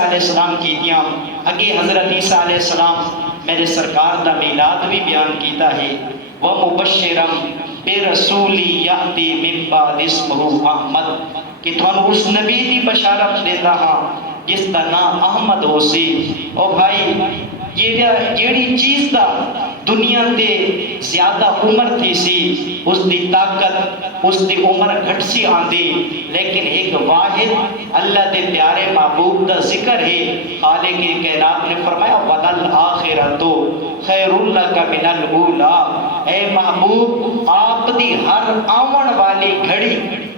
عیسیٰ علیہ السلام کی دیاں اگے حضرت عیسیٰ علیہ السلام میرے سرکار دا میلاد بھی بیان کیتا ہے وَمُبَشِّرًا بِرَسُولٍ يَأْتِي مِن بَعْدِهِ اسْمُهُ احمد کہ تھانوں اس نبی دی بشارت دیتا ہاں جس دا نام احمد ہو سی۔ او بھائی جیڑی چیز دا دنیا تے زیادہ عمر تھی سی اس دی طاقت اس دی عمر گھٹ سی آندی، لیکن ایک واحد اللہ دے پیارے محبوب دا ذکر ہے۔ خالق کائنات نے فرمایا وَلَلْآخِرَةُ خَيْرٌ لَكَ مِنَ الْأُولَىٰ، اے محبوب آپ دی ہر آون والی گھڑی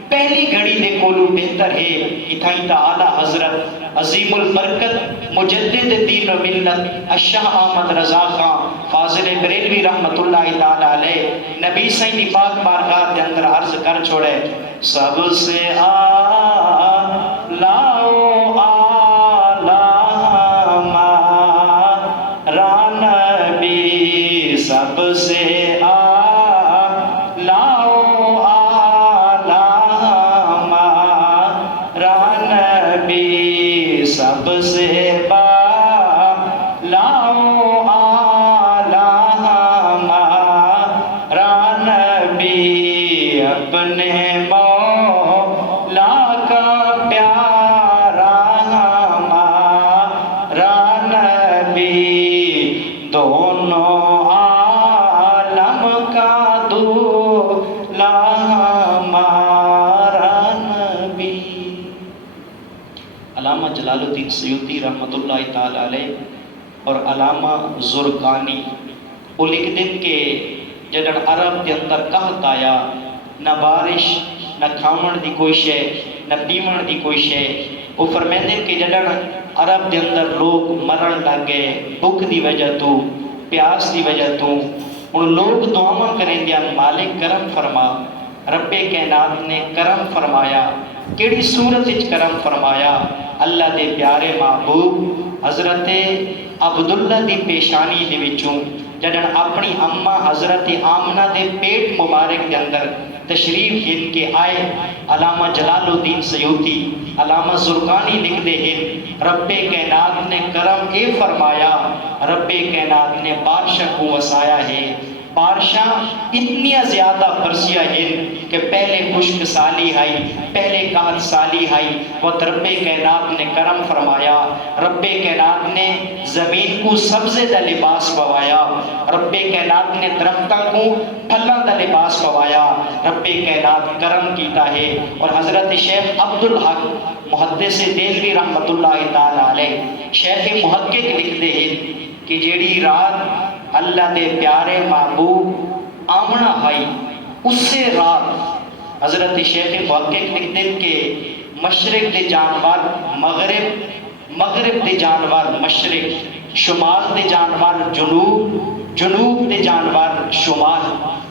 پہلی گھڑی دے کولو بہتر ہے۔ اتھائی تعالی حضرت عظیم البرکت مجدد دین و ملت الشاہ احمد رضا خان فاضل بریلوی رحمت اللہ تعالی علیہ نبی سائیں پاک بارگاہ دے اندر عرض کر چھوڑے سب سے آلہ و آلہ ہمارا نبی، سب سے آلہ و آلہ ہمارا نبی، سب سے علامہ جلال الدین سیوطی رحمت اللہ تعالی علیہ اور علامہ زرقانی وہ لکھ دن کے جڑن عرب کے اندر قحط آیا، نہ بارش نہ کھامن دی کوئی شے نہ پیمن دی کوئی شے، وہ فرمیندے کہ جڑن عرب کے اندر لوگ مرن لگ گئے بھوک دی وجہ تو پیاس دی وجہ تو، ان لوگ دعاواں کریں دیا مالک کرم فرما۔ رب کائنات نے کرم فرمایا، کیڑی صورت وچ کرم فرمایا؟ اللہ دے پیارے محبوب حضرت عبداللہ دی پیشانی دے وچوں جدن اپنی اماں حضرت آمنہ دے پیٹ مبارک کے اندر تشریف گن کے آئے، علامہ جلال الدین سیوطی علامہ زرقانی لکھ دے ہیں رب کائنات نے کرم اے فرمایا، رب کائنات نے بادشاہ کو وسایا ہے۔ بارشاں اتنی زیادہ برسیا ہیں کہ پہلے خشک سالی آئی، پہلے قحط سالی آئی، وہ رب کائنات نے کرم فرمایا، رب کائنات نے زمین کو سبزے دا لباس پوایا، رب کائنات نے درختوں کو پھلاں دا لباس پوایا، رب کائنات کرم کیتا ہے۔ اور حضرت شیخ عبدالحق محدث دہلوی رحمت اللہ تعالی علیہ شیخ محقق لکھ دے ہیں کہ جیڑی رات اللہ دے پیارے محبوب آمنہ آئی اس سے رات حضرت شیخ محقق لکھ دیں کہ مشرق دے جانور مغرب، مغرب دے جانور مشرق، شمال دے جانور جنوب، جنوب دے جانور شمال،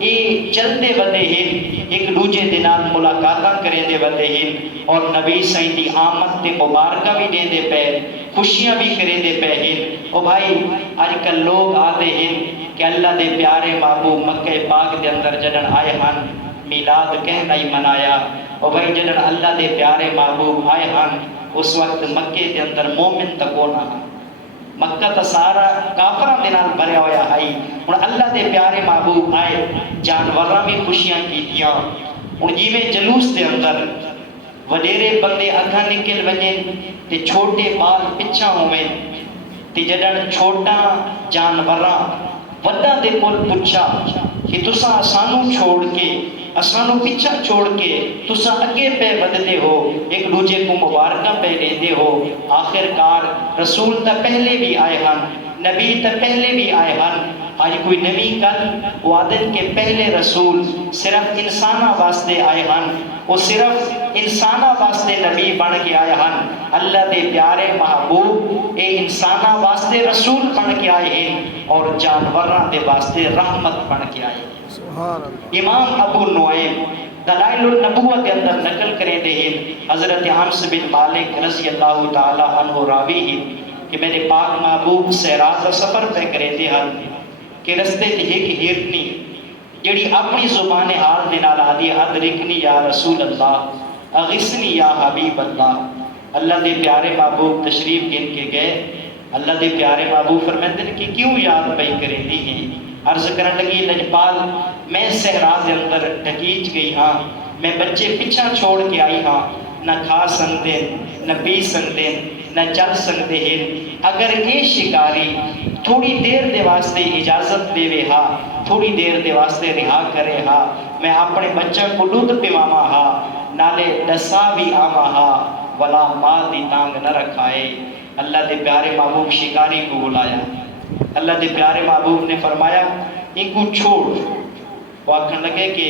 اے چلتے ودے ہیں ایک دوجے دے نال ملاقاتاں کریں دے ودے ہیں اور نبی سائیں دی آمد تے مبارکہ بھی دے دے پہ، خوشیاں بھی کریں دے پہ ہیں۔ او بھائی آج کل لوگ آتے ہیں کہ اللہ دے پیارے محبوب مکہ پاک دے اندر جدن آئے ہن میلاد کہنا ہی منایا۔ او بھائی جدن اللہ دے پیارے محبوب آئے ہن اس وقت مکہ دے اندر مومن تکونا ہن، مکہ تا سارا کافران دے نال بھریا ہویا ہے، اور اللہ دے پیارے محبوب آئے جانوراں بھی خوشیاں کی دیاں، اور جی میں جلوس دے اندر وڈیرے بندے اگھا نکل ونجن تے چھوٹے بال پچھا ہوئے تے جدن چھوٹا جانوراں وڈا دے کول پوچھا کہ تساں سانو چھوڑ کے اسانو پیچھا چھوڑ کے تساں اگے پہ ودتے ہو، ایک دوجے کو مبارکہ پہ دیندے ہو، آخر کار رسول تا پہلے بھی آئے ہن، نبی تا پہلے بھی آئے ہن، آج کوئی نبی کل وعدن کے پہلے رسول صرف انسانہ واسطے آئے ہن، وہ صرف انسانہ واسطے نبی بن کے آئے ہن، اللہ دے پیارے محبوب اے انسانہ واسطے رسول بن کے آئے ہیں اور جانوراں دے واسطے رحمت بن کے آئے ہیں۔ امام ابو نعیم دلائل النبوہ کے اندر نقل کریں دے ہیں حضرت انس بن مالک رضی اللہ تعالی عنہ راوی ہیں کہ میرے پاک محبوب سیرات سفر پہ کریں دے ہیں کہ رستے تے ایک ہیرنی جڑی اپنی زبان حال دے نال آدھی ادرکنی یا رسول اللہ اغثنی یا حبیب اللہ، اللہ دے پیارے محبوب تشریف گن کے گئے. اللہ دے پیارے محبوب فرماتے ہیں کہ کیوں یاد پئی کریں دی ہیں. عرض کرن لگی لجپال میں صحرا دے اندر ڈھکیچ گئی ہاں, میں بچے پیچھا چھوڑ کے آئی ہاں, نہ کھا سکتے نہ پی سکتے نہ چل سکتے ہیں. اگر یہ شکاری تھوڑی دیر دے واسطے اجازت دے وے ہا, تھوڑی دیر دے واسطے رہا کرے ہا, میں اپنے بچوں کو دودھ پیواما ہا, نالے ڈسا بھی آما ہا, ولا ماں دی تانگ نہ رکھائے. اللہ دے پیارے محبوب شکاری کو بلایا. اللہ دے پیارے محبوب نے فرمایا ان کو چھوڑ. وہ آکھن لگے کہ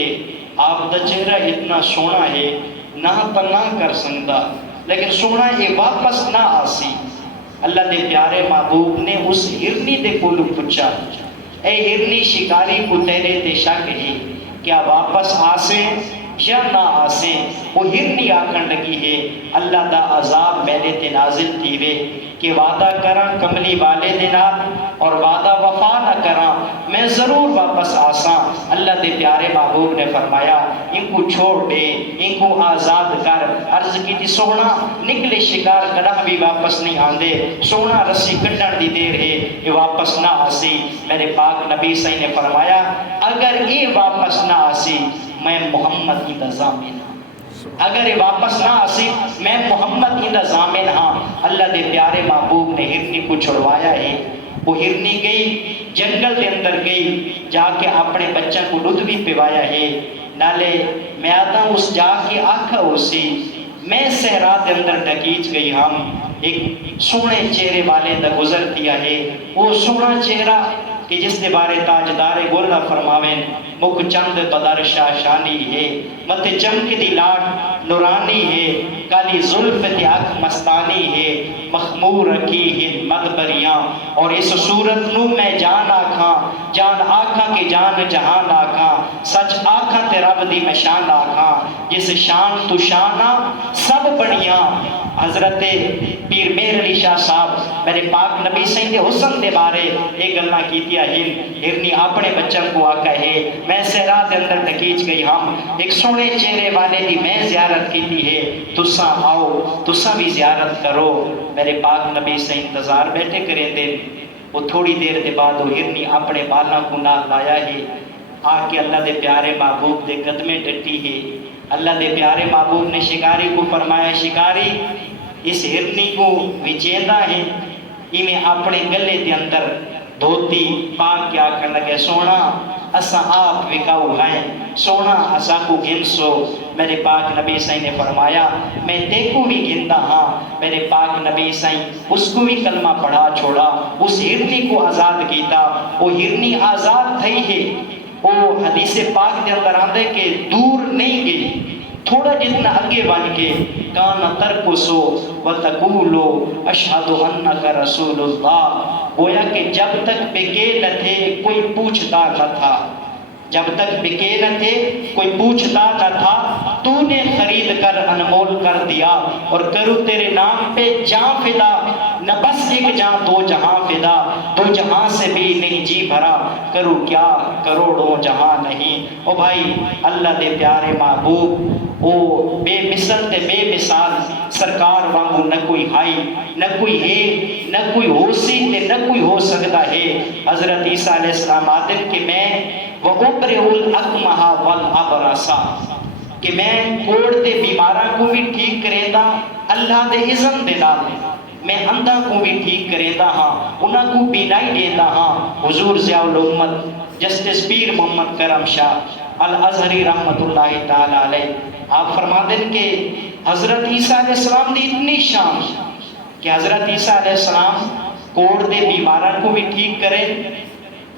آپ دا چہرہ اتنا سونا ہے, نہ تو نہ کر سکتا لیکن سونا یہ واپس نہ آسی. اللہ دے پیارے محبوب نے اس ہرنی دے کولو پوچھا, اے ہرنی شکاری کو تیرے تے شک ہے کیا واپس آسے یا نہ آسے؟ وہ ہرنی آکھن لگی ہے اللہ دا عذاب میرے تے نازل تھی وے کہ وعدہ کراں کملی والے دے نال اور وعدہ وفا نہ کراں, میں ضرور واپس آساں. اللہ دے پیارے محبوب نے فرمایا ان کو چھوڑ دے, ان کو آزاد کر. عرض کی تھی سونا نکلے شکار کدا بھی واپس نہیں آندے, سونا رسی کٹن دی دیر ہے یہ واپس نہ آسی. میرے پاک نبی صحیح نے فرمایا اگر یہ واپس نہ آسی میں محمد کی ضامن ہاں, اگر یہ واپس نہ آسی میں محمد کی ضامن ہاں. اللہ دے پیارے محبوب نے ہرنی کو چھڑوایا ہے. وہ ہرنی گئی جنگل دے اندر گئی, جا کے اپنے بچوں کو دودھ بھی پیوایا ہے. نالے میں آتا اس جا کے آکھا اسی میں صحرا دے اندر ڈکیچ گئی ہم, ایک سونے چہرے والے دا گزر دیا ہے. وہ سونا چہرہ کہ جس دے بارے تاجدار گولہ فرماویں مک چند بدر شاشانی ہے, مت چمک دی لاٹ نورانی ہے, کالی زلف تے آنکھ مستانی ہے, مخمور رکھی ہے مدبریاں. اور اس صورت نو میں جان آکھاں, جان آکھاں کہ جان جہان آکھاں, سچ آکھاں تے رب دی میں شان آکھاں, جس شان تو شانہ سب بڑیاں. حضرت پیر میر علی شاہ صاحب میرے پاک نبی سائیں دے حسن دے بارے ایک گلنا کیتیا ہرنی اپنے بچوں کو آکا ہے میں صحرا دے اندر ڈکیچ گئی ہم, ایک سونے چہرے والے دی میں زیارت کیتی ہے, تساں آؤ تساں بھی زیارت کرو. میرے پاک نبی سائیں انتظار بیٹھے کرے دے. وہ تھوڑی دیر دے بعد وہ ہرنی اپنے بالا کو نال لایا ہے, آ کے اللہ دے پیارے محبوب دے قدمے ڈٹی ہے. اللہ دے پیارے محبوب نے شکاری کو فرمایا شکاری اس ہرنی کو وچیندا ہے, ایویں اپنے گلے دے اندر دھوتی پاک کے آکھن لگے سونا اساں آپ وکاؤ ہیں, سونا اساں کو گنسو. میرے پاک نبی سائیں نے فرمایا میں دیکھو بھی گندا ہاں. میرے پاک نبی سائیں اس کو بھی کلمہ پڑھا چھوڑا, اس ہرنی کو آزاد کیتا. وہ ہرنی آزاد تھی ہے. وہ حدیث پاک دے اندر آندے کہ دور نہیں گئی, تھوڑا جتنا اگے بن کے کانا ترکسو و تقولو اشہد انک رسول اللہ, گویا کہ جب تک بکے نہ تھے کوئی پوچھتا نہ تھا, جب تک بکے نہ تھے کوئی پوچھتا نہ تھا, تو نے خرید کر انمول کر دیا اور کرو تیرے نام پہ جان فدا. نہ بس ایک جان دو جہاں فدا, دو جہاں سے بھی نہیں جی بھرا, کرو کیا کروڑوں جہاں نہیں. او بھائی اللہ دے پیارے محبوب او بے مثل تے بے مثال سرکار وانگو نہ کوئی ہائی نہ کوئی ہے نہ کوئی ہو سی تے نہ کوئی ہو سکتا ہے. حضرت عیسیٰ علیہ السلام آتے کہ میں وَأُبْرِئُ الْأَكْمَحَ وَالْأَبْرَصَ, کہ میں کوڑ دے بیماراں کو بھی ٹھیک کرے دا اللہ دے اذن دے نال, میں اندھا کو بھی ٹھیک کرے دا ہاں, انہاں کو بینائی دے دا ہاں. حضور ضیاء الامت جسٹس پیر محمد کرم شاہ الازہری رحمت اللہ تعالی علیہ آپ فرما دیں کہ حضرت عیسیٰ علیہ السلام دی اتنی شان کہ حضرت عیسیٰ علیہ السلام کوڑ دے بیماراں کو بھی ٹھیک کرے,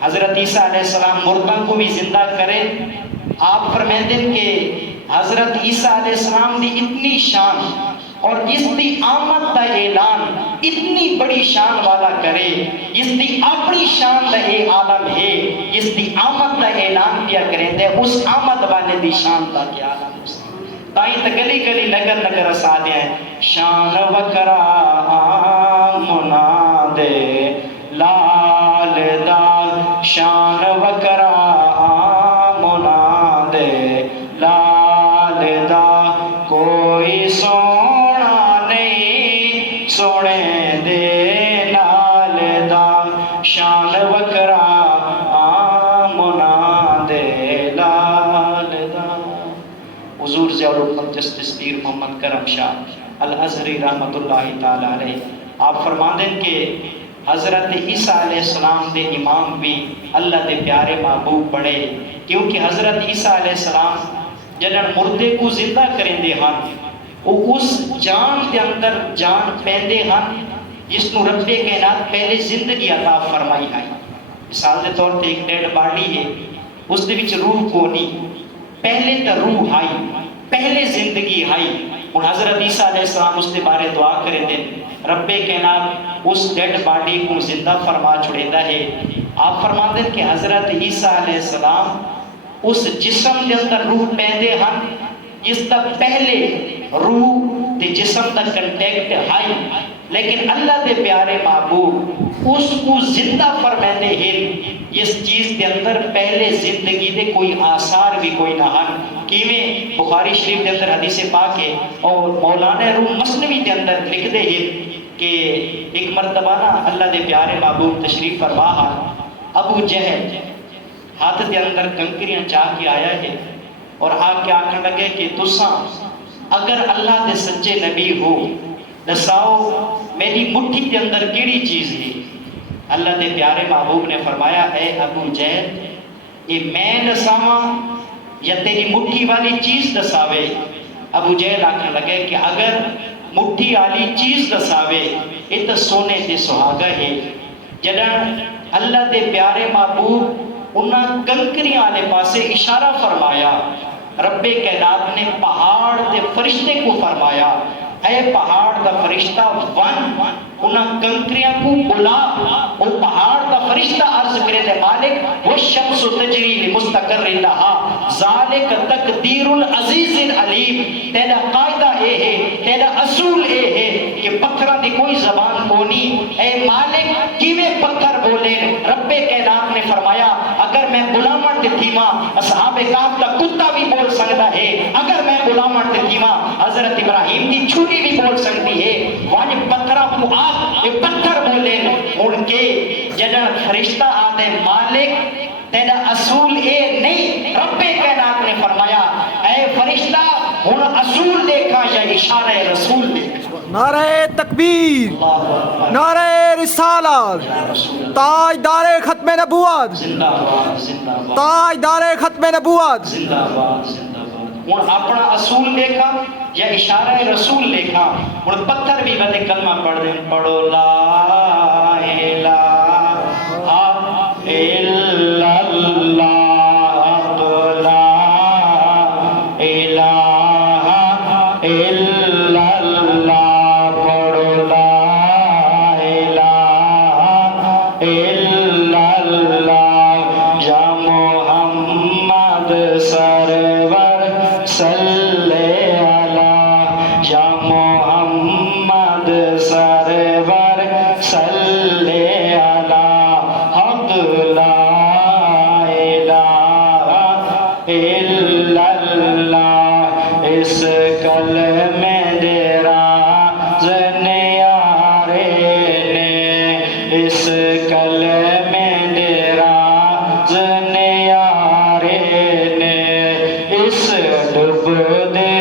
حضرت عیسیٰ علیہ السلام مردہ کو بھی زندہ کرے. آپ فرمائیں دیں کہ حضرت عیسیٰ علیہ السلام دی اتنی شان اور اس دی آمد دا اعلان اتنی بڑی شان والا کرے, اس دی اپنی شان دا اے عالم ہے, اس دی آمد دا اعلان کیا کریں دے اس آمد والے دی شان دا کیا عالم ہے. تائیں تا گلی گلی نگر نگر اسا دیا ہے شان وکرا آمنا دے لال دال, شان وکرا آمنا دے لال دا, کوئی سونا نہیں دے نال دا شان وکرا آمنا دے لال دا۔ حضور ضیاء القدس پیر محمد کرم شاہ الازہری رحمت اللہ تعالی علیہ آپ فرماندے کہ حضرت عیسیٰ علیہ السلام دے امام بھی اللہ دے پیارے محبوب بڑے، کیونکہ حضرت عیسیٰ علیہ السلام جنہاں مردے کو زندہ کریں دے ہن وہ اس جان دے اندر جان پیندے ہن جس نو رب کائنات پہلے زندگی عطا فرمائی ہے۔ مثال دے طور تے ایک ڈیڈ باڈی ہے، اس دے وچ روح کو نہیں، پہلے تا روح آئی، پہلے زندگی آئی۔ اور حضرت عیسیٰ علیہ السلام اس دے بارے دعا کریں دیں، رب کائنات اس ڈیڈ باڈی کو زندہ فرما چھڑیندہ ہے۔ آپ فرما دیں کہ حضرت عیسیٰ علیہ السلام اس جسم دے اندر روح پیندے ہن جس تا پہلے روح تے جسم دا کنٹیکٹ آئی، لیکن اللہ دے پیارے محبوب اس کو زندہ فرمانے ہیں اس چیز دے اندر پہلے زندگی دے کوئی آثار بھی کوئی نہ ہن۔ کیویں بخاری شریف دے اندر حدیث پاک ہے اور مولانا روح مثنوی دے اندر لکھ دے ہیں کہ ایک مرتبہ نا اللہ دے پیارے محبوب تشریف فرما ابو جہل ہاتھ دے اندر کنکریاں چاہ کے آیا ہے اور آ کے آکھن لگے کہ تساں اگر اللہ دے سچے نبی ہو دساؤ میری مٹھی دے اندر کیڑی چیز ہے؟ اللہ دے پیارے محبوب نے فرمایا اے ابو جہل یہ میں دساواں یا تیری مٹھی والی چیز دساوے؟ ابو جہل آکھن لگے کہ اگر مٹھی والی چیز دساوے یہ تو سونے تے سہاگا ہے۔ جدہ اللہ دے پیارے محبوب انہاں کنکریاں والے پاسے اشارہ فرمایا، رب کائنات نے پہاڑ دے فرشتے کو فرمایا اے پہاڑ دا فرشتہ ون انہاں کنکریاں کو بلا۔ وہ پہاڑ دا فرشتہ عرض کرے دے مالک والشمس تجری لمستقر لہا ذالک تقدیر العزیز العلیم، تیرا قاعدہ اے ہے، تیرا اصول اے ہے کہ پتھراں دی کوئی زبان کونی، اے مالک کیویں پتھر بولے؟ رب کائنات نے فرمایا اگر میں بلاوٹ تے تھیما اصحاب کہف دا کتا بھی بول سکتا ہے، اگر میں بلاوٹ تے تھیما حضرت ابراہیم دی چھری بھی بول سکتی ہے۔ وہاں پتھرہ کو آپ یہ پتھر بولے ان کے جنہ فرشتہ آتے مالک تیرا اصول اے نہیں، رب کائنات نے فرمایا اے فرشتہ ہن اصول دیکھا یا اشارہ رسول دیکھا۔ نعرہ تکبیر، نعرہ رسالت، تاجدار ختم نبوت، زندہ باد زندہ باد، تاجدار ختم نبوت، زندہ باد زندہ باد۔ ہن اپنا اصول دیکھا یا اشارہ رسول دیکھا؟ ہن پتھر بھی بدے کلمہ پڑھ دیں، پڑھو لا الہ الا اللہ، لا الہ الا اللہ، پڑھو لا الہ الا اللہ، یا محمد سرور صلی علی، یا محمد سرور صلی علی، حق لا الہ الا اللہ، اس کلمے دے راز نیارے نے، اس کلمے دے راز نیارے نے، اس ڈب دے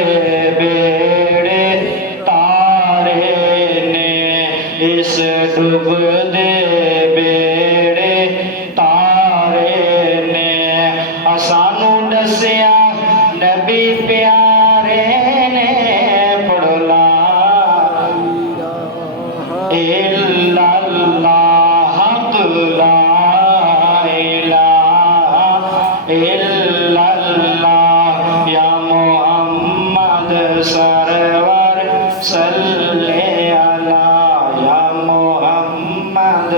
بیڑے تارے نے، اس ڈب دے بیڑے تارے نے، اسانو دسیا نبی پیارے نے، پڑھو لا الا اللہ، حق لا الہ الا اللہ، یا محمد سرور صلی علی، یا محمد۔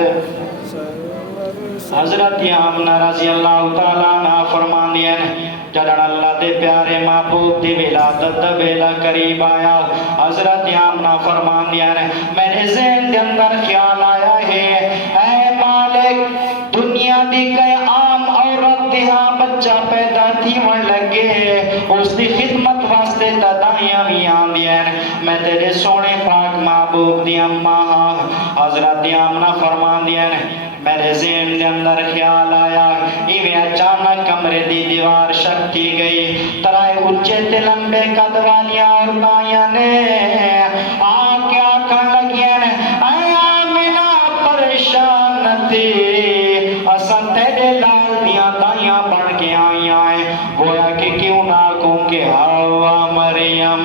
حضرت آمنہ رضی اللہ تعالیٰ عنہ فرمان دیا جڑن اللہ دے پیارے محبوب دی ولادت دا ویلا قریب آیا، حضرت آمنہ فرمان دیا میرے ذہن دے اندر خیال آیا ہے اے مالک دنیا دی کئی عام عورت دیہاں بچہ پیدا تھی ون لگے اس دی خدمت واسطے تدائیاں بھی آن دیا میں تیرے سونے پاک محبوب دی اماں حضرت آمنہ فرمان دیا نے میرے ذہن دے اندر خیال آیا ایویں اچانک کمرے دی دیوار شکتی گئی ترائے اچھے تے لمبے قد والیاں عورتاں نے آ کے آکھن لگیاں نے اے آمنہ پریشان تھی اساں تیرے لال دیاں دائیاں بن کے آئیاں ہیں گویا کہ کیوں نہ کوں کہ ہوا مریم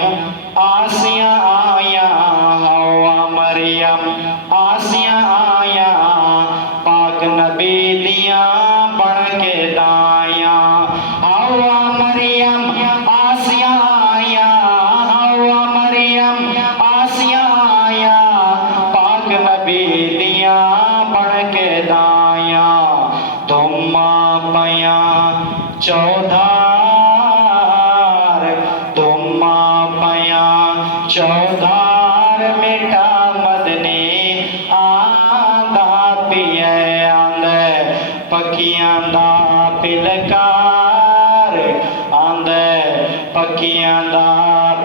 آسیاں آیاں ہوا مریم آسیاں آیاں پاک نبی دیاں بن کے دائیاں ہوا مریم آسیاں آیاں ہوا مریم آسیاں آیاں پاک نبی دیاں بن کے دائیاں تم پیاں چودھار تم پیاں چودھار مٹا مدنی آندہ پیے آندے پکیاں دا پلکار آندے پکیاں دا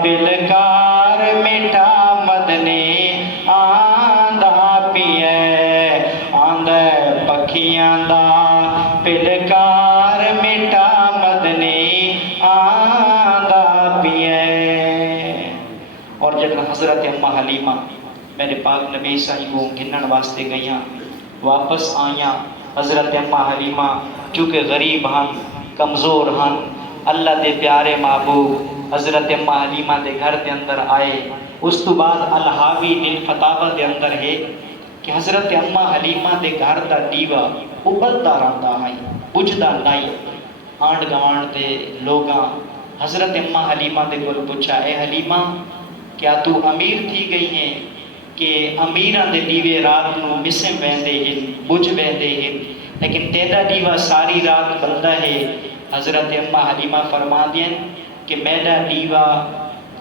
پلکار مٹا مدنی آندہ پیے آندے پکیاں دا پلکار مٹا مدنی آندہ پیے۔ اور جب حضرت اماں حلیمہ میرے پاک نبی صلی کو گھنن واسطے گئیاں واپس آئیاں حضرت اماں حلیمہ چونکہ غریب ہن کمزور ہن اللہ دے پیارے محبوب حضرت اماں حلیمہ دے گھر دے اندر آئے اس تو بعد الحاوی للفتاوی دے اندر ہے کہ حضرت اماں حلیمہ دے گھر دا دیوا ابلدا رہندا ہے بجھدا نہیں آنڈ گوانڈ دے لوگاں حضرت اماں حلیمہ دے کول پوچھا اے حلیمہ کیا تو امیر تھی گئی ہیں کہ امیراں دے دیوے رات نو مسے ویندے ہیں بجھ ویندے ہیں لیکن تیرا دیوا ساری رات بلدا ہے حضرت اماں حلیمہ فرما دیں کہ میرا دیوا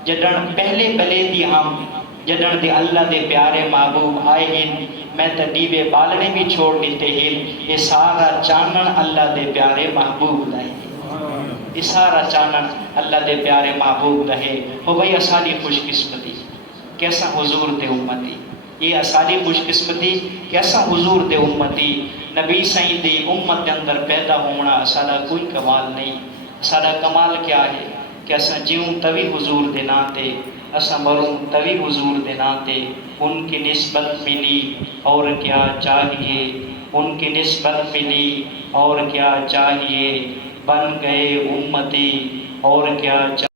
جدن پہلے بلے دی ہم جدن دے اللہ دے پیارے محبوب آئے ہیں میں تا دیوے بالنے بھی چھوڑ دیتے ہیں یہ سارا چانن اللہ دے پیارے محبوب دائے یہ سارا چانن اللہ دے پیارے محبوب دہے ہو بھئی اسالی خوش قسمتی کیسا حضور دے امتی یہ اسالی خوش قسمتی کیسا حضور دے امتی نبی سائیں دے امت دے اندر پیدا ہونا اسالا کوئی کمال نہیں اسالا کمال کیا ہے کہ اسا جیوں توی حضور دے ناتے اسا مروں توی حضور دے ناتے ان کی نسبت ملی اور کیا چاہیے ان کی نسبت ملی اور کیا چاہیے بن گئے امتی اور کیا چاہیے